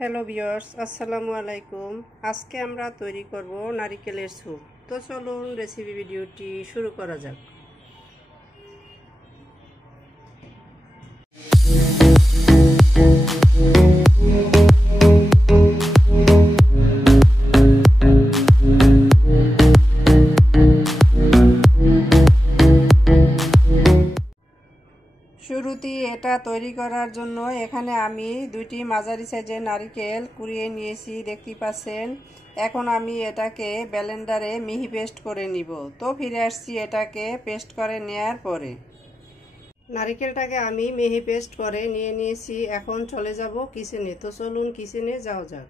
Hello viewers, আসসালামু আলাইকুম। আজকে আমরা তৈরি করব নারিকেলের স্যুপ। তো চলুন রেসিপি ভিডিওটি শুরু করা যাক। শুরুতেই এটা তৈরি করার জন্য এখানে আমি দুইটি মাঝারি সাইজের নারকেল কুড়িয়ে নিয়েছি, দেখতে পাচ্ছেন। এখন আমি এটাকে ব্লেন্ডারে মিহি পেস্ট করে নিব। তো ফিরে আসছি এটাকে পেস্ট করে নেয়ার পরে। নারকেলটাকে আমি মিহি পেস্ট করে নিয়ে নিয়েছি। এখন চলে যাব কিচেনে। তো চলুন কিচেনে যাওয়া যাক।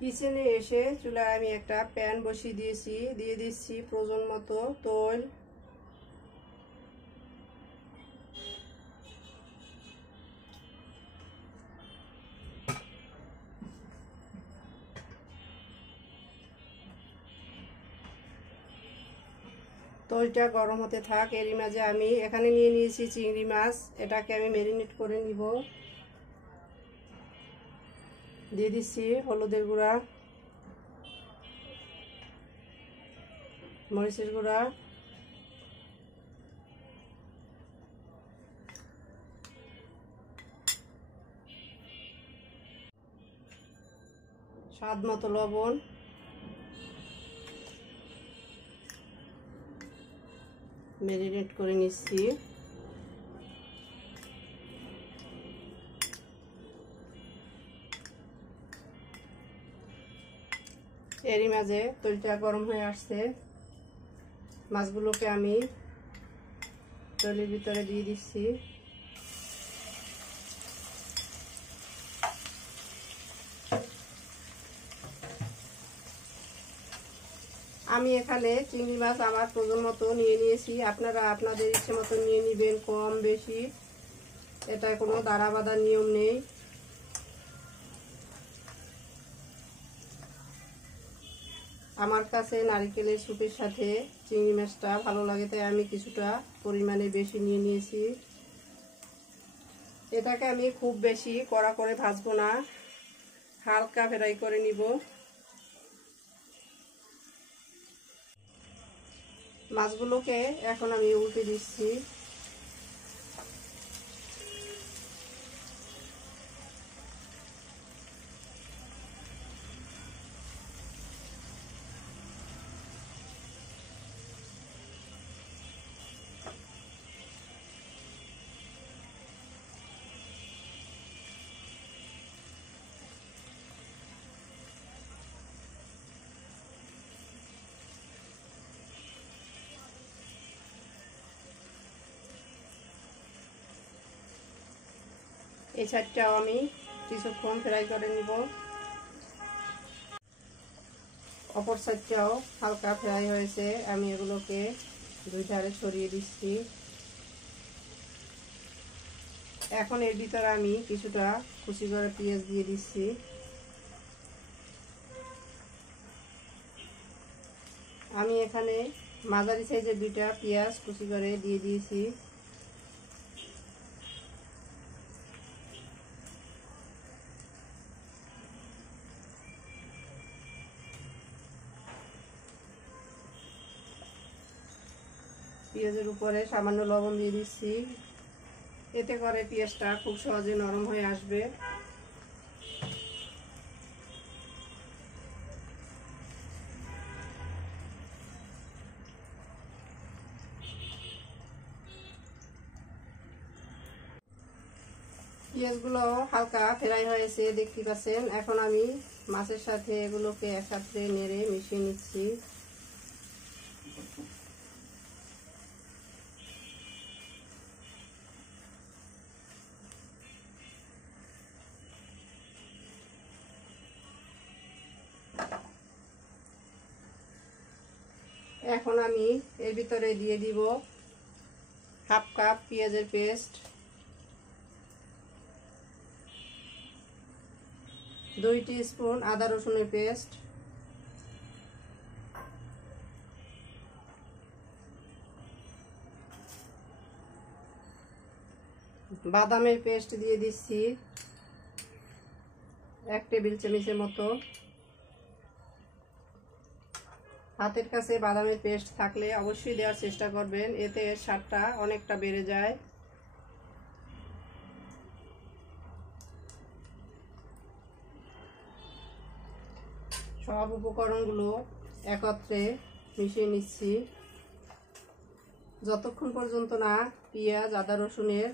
কিচেনে এসে চুলায় আমি একটা প্যান বসিয়ে দিয়েছি, দিয়ে দিচ্ছি প্রয়োজন মতো তেল। তেলটা গরম হতে থাক, এরই মাঝে আমি এখানে নিয়ে নিয়েছি চিংড়ি মাছ। এটাকে আমি ম্যারিনেট করে নিব। দিয়ে দিচ্ছি হলুদের গুঁড়া, মরিচের গুঁড়া, স্বাদ মতো লবণ, ম্যারিনেট করে নিচ্ছি। এরই মাঝে তেলটা গরম হয়ে আসছে, মাছগুলোকে আমি তেলের ভিতরে দিয়ে দিচ্ছি। আমি এখানে চিংড়ি মাছ আমার প্রয়োজন মতো নিয়ে নিয়েছি। আপনারা আপনাদের ইচ্ছে মতো নিয়ে নেবেন, কম বেশি, এটা কোনো দাঁড়া বাঁধা নিয়ম নেই। আমার কাছে নারকেলের স্যুপের সাথে চিংড়ি মাছটা ভালো লাগে, তাই আমি কিছুটা পরিমাণে বেশি নিয়ে নিয়েছি। এটাকে আমি খুব বেশি কড়া করে ভাজবো না, হালকা ফ্রাই করে নিব। মাছগুলোকে এখন আমি উল্টে দিচ্ছি। এই সাইডটাও আমি কিছুক্ষণ ফ্রাই করে নিব। অপর সাইডটাও হালকা ফ্রাই হয়েছে, আমি এগুলোকে দুই ধারে ছড়িয়ে দিচ্ছি। এখন এর ভিতরে আমি কিছুটা কুচি করে পেঁয়াজ দিয়ে দিচ্ছি। আমি এখানে মাঝারি সাইজের দুইটা পেঁয়াজ কুচি করে দিয়ে দিয়েছি। পেঁয়াজের উপরে সামান্য লবণ দিয়ে দিচ্ছি, এতে করে পেঁয়াজটা খুব সহজে নরম হয়ে আসবে। পেঁয়াজগুলো হালকা ফ্রাই হয়েছে, দেখতে পাচ্ছেন। এখন আমি মাছের সাথে এগুলোকে একসাথে নেড়ে মিশিয়ে নিচ্ছি। এখন আমি এর ভিতরে দিয়ে দিব হাফ কাপ পেঁয়াজের পেস্ট, 2 টিস্পুন আদা রসুনের পেস্ট, বাদামের পেস্ট দিয়ে দিচ্ছি, 1 টেবিল চামচের মতো। হাতের কাছে বাদামের পেস্ট থাকলে অবশ্যই দেওয়ার চেষ্টা করবেন, এতে এর স্বাদটা অনেকটা বেড়ে যায়। সব উপকরণগুলো একত্রে মিশিয়ে নিচ্ছি যতক্ষণ পর্যন্ত না পেঁয়াজ আদা রসুনের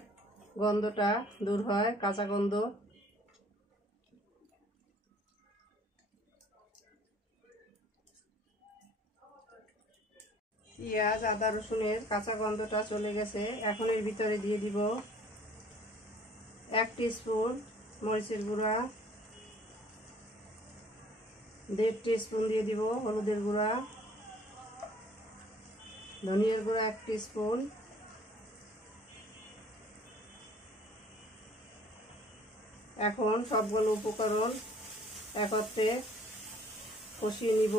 গন্ধটা দূর হয়, কাঁচা গন্ধ। পেঁয়াজ আদা রসুনের কাঁচা গন্ধটা চলে গেছে। এখন এর ভিতরে দিয়ে দিব 1 টিস্পুন মরিচের গুঁড়া, 1.5 টিস্পুন দিয়ে দিব হলুদের গুঁড়া, ধনিয়ার গুঁড়া 1 টিস্পুন, এখন সবগুলো উপকরণ একত্রে কষিয়ে নিব।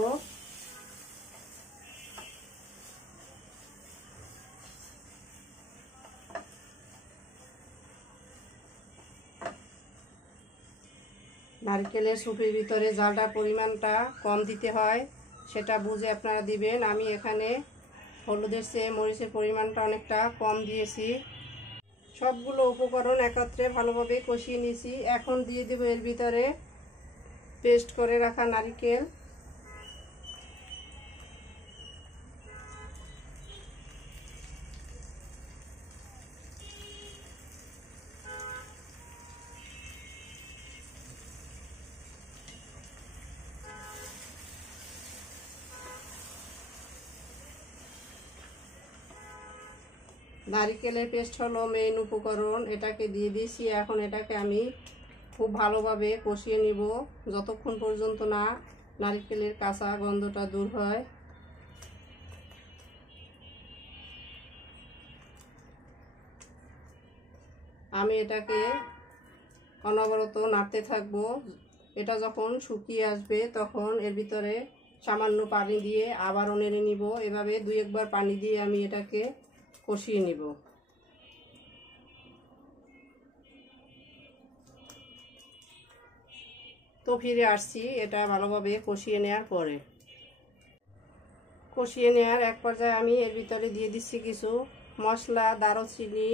নারকেলের স্যুপের ভিতরে ঝালটার পরিমাণটা কম দিতে হয়, সেটা বুঝে আপনারা দিবেন। আমি এখানে হলুদের চেয়ে মরিচের পরিমাণটা অনেকটা কম দিয়েছি। সবগুলো উপকরণ একত্রে ভালোভাবে কষিয়ে নিয়েছি। এখন দিয়ে দেব এর ভিতরে পেস্ট করে রাখা নারকেল। নারকেলের পেস্ট হলো মেইন উপকরণ, এটাকে দিয়ে দিয়েছি। এখন এটাকে আমি খুব ভালোভাবে কষিয়ে নিব যতক্ষণ পর্যন্ত না নারকেলের কাঁচা গন্ধটা দূর হয়। আমি এটাকে অনবরত নাড়তে থাকবো। এটা যখন শুকিয়ে আসবে তখন এর ভিতরে সামান্য পানি দিয়ে আবারও নেড়ে নিব। এভাবে 2-1 বার পানি দিয়ে আমি এটাকে কষিয়ে নিব। তো ফিরে আসছি এটা ভালোভাবে কষিয়ে নেওয়ার পরে। কষিয়ে নেওয়ার এক পর্যায়ে আমি এর ভিতরে দিয়ে দিচ্ছি কিছু মশলা, দারুচিনি,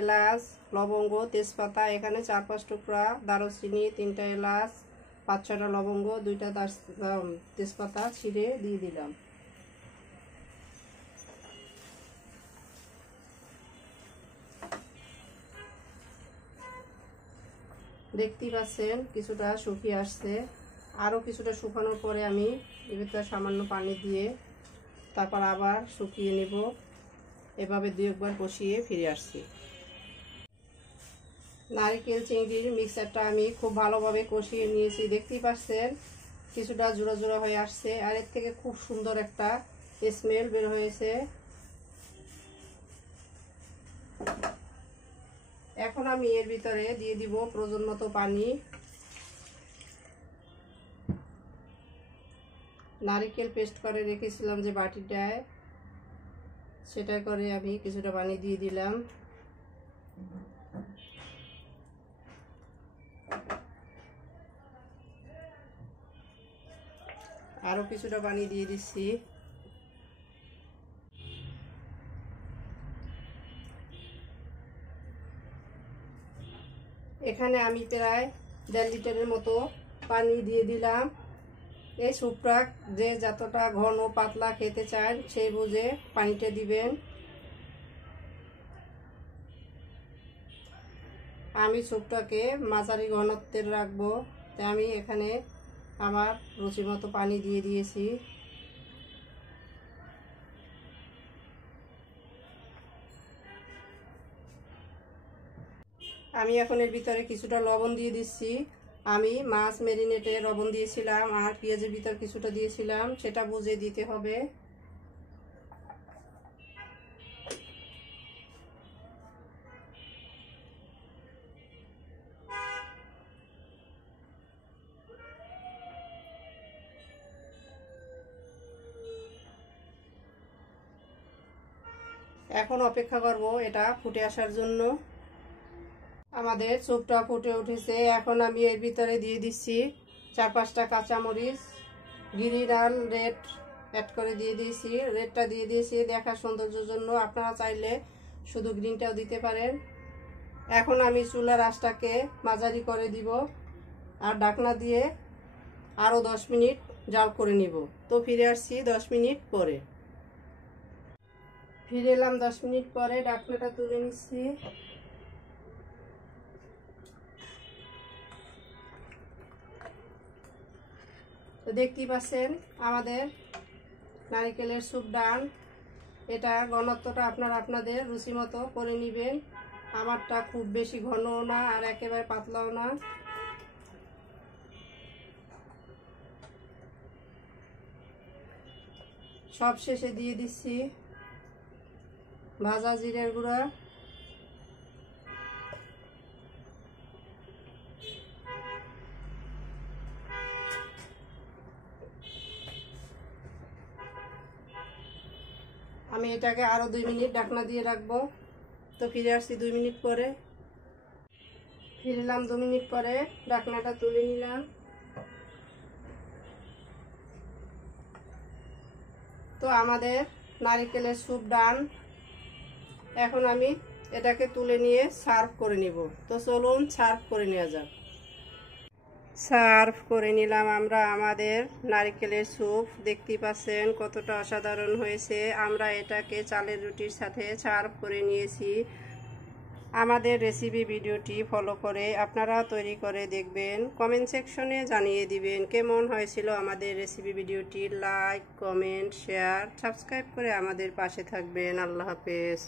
এলাচ, লবঙ্গ, তেজপাতা। এখানে 4-5 টুকরা দারুচিনি, 3টা এলাচ, 5-6টা লবঙ্গ, 2টা তেজপাতা ছিঁড়ে দিয়ে দিলাম। দেখতেই পাচ্ছেন কিছুটা শুকিয়ে আসছে। আরও কিছুটা শুকানোর পরে আমি এর ভিতরে সামান্য পানি দিয়ে তারপর আবার শুকিয়ে নেব। এভাবে 2-1 বার কষিয়ে ফিরে আসছি। নারকেল চিংড়ির মিক্সারটা আমি খুব ভালোভাবে কষিয়ে নিয়েছি। দেখতেই পাচ্ছেন কিছুটা জোড়া জোড়া হয়ে আসছে, আর এর থেকে খুব সুন্দর একটা স্মেল বের হয়েছে। এখন আমি এর ভিতরে দিয়ে দিব প্রয়োজন মতো পানি। নারকেল পেস্ট করে রেখেছিলাম যে বাটিটায়, সেটা করে আমি কিছুটা পানি দিয়ে দিলাম। আরও কিছুটা পানি দিয়ে দিচ্ছি। এখানে আমি প্রায় 1.5 লিটারের মতো পানি দিয়ে দিলাম। এই স্যুপটা যে যতটা ঘন পাতলা খেতে চান সেই বুঝে পানিটা দিবেন। আমি স্যুপটাকে মাঝারি ঘনত্বের রাখবো, তাই আমি এখানে আমার রুচি মতো পানি দিয়ে দিয়েছি। আমি এখন এর ভিতরে কিছুটা লবণ দিয়ে দিচ্ছি। আমি মাছ ম্যারিনেটে লবণ দিয়েছিলাম আর পেঁয়াজের ভিতর কিছুটা দিয়েছিলাম, সেটা বুঝে দিতে হবে। এখন অপেক্ষা করব এটা ফুটে আসার জন্য। আমাদের স্যুপটা ফুটে উঠেছে। এখন আমি এর ভিতরে দিয়ে দিচ্ছি 4-5টা কাঁচামরিচ, গ্রিন আর রেড অ্যাড করে দিয়ে দিয়েছি। রেডটা দিয়ে দিয়েছি দেখার সৌন্দর্যের জন্য, আপনারা চাইলে শুধু গ্রিনটাও দিতে পারেন। এখন আমি চুলার আঁচটাকে মাঝারি করে দিব আর ঢাকনা দিয়ে আরও 10 মিনিট জাল করে নিব। তো ফিরে আসছি 10 মিনিট পরে। ফিরে এলাম 10 মিনিট পরে, ঢাকনাটা তুলে নিচ্ছি। তো দেখতেই পাচ্ছেন আমাদের নারিকেলের স্যুপ ডান। এটা ঘনত্বটা আপনারা আপনাদের রুচি মতো করে নেবেন। আমারটা খুব বেশি ঘনও না আর একেবারে পাতলাও না। সব শেষে দিয়ে দিচ্ছি ভাজা জিরের গুঁড়া, আমি এটাকে আরো 2 মিনিট ঢাকনা দিয়ে রাখবো। তো ফিরে আসছি 2 মিনিট পরে। ফিরলাম 2 মিনিট পরে, ঢাকনাটা তুলে নিলাম। তো আমাদের নারিকেলের স্যুপ ডান। এখন আমি এটাকে তুলে নিয়ে সার্ভ করে নিব। তো চলুন সার্ভ করে নেওয়া যাক। সার্ভ করে নিলাম আমরা আমাদের নারিকেলের স্যুপ। দেখতেই পাচ্ছেন কতটা অসাধারণ হয়েছে। আমরা এটাকে চালের রুটির সাথে সার্ভ করে নিয়েছি। আমাদের রেসিপি ভিডিওটি ফলো করে আপনারা তৈরি করে দেখবেন। কমেন্ট সেকশনে জানিয়ে দিবেন কেমন হয়েছিল আমাদের রেসিপি ভিডিওটি। লাইক, কমেন্ট, শেয়ার, সাবস্ক্রাইব করে আমাদের পাশে থাকবেন। আল্লাহ হাফেজ।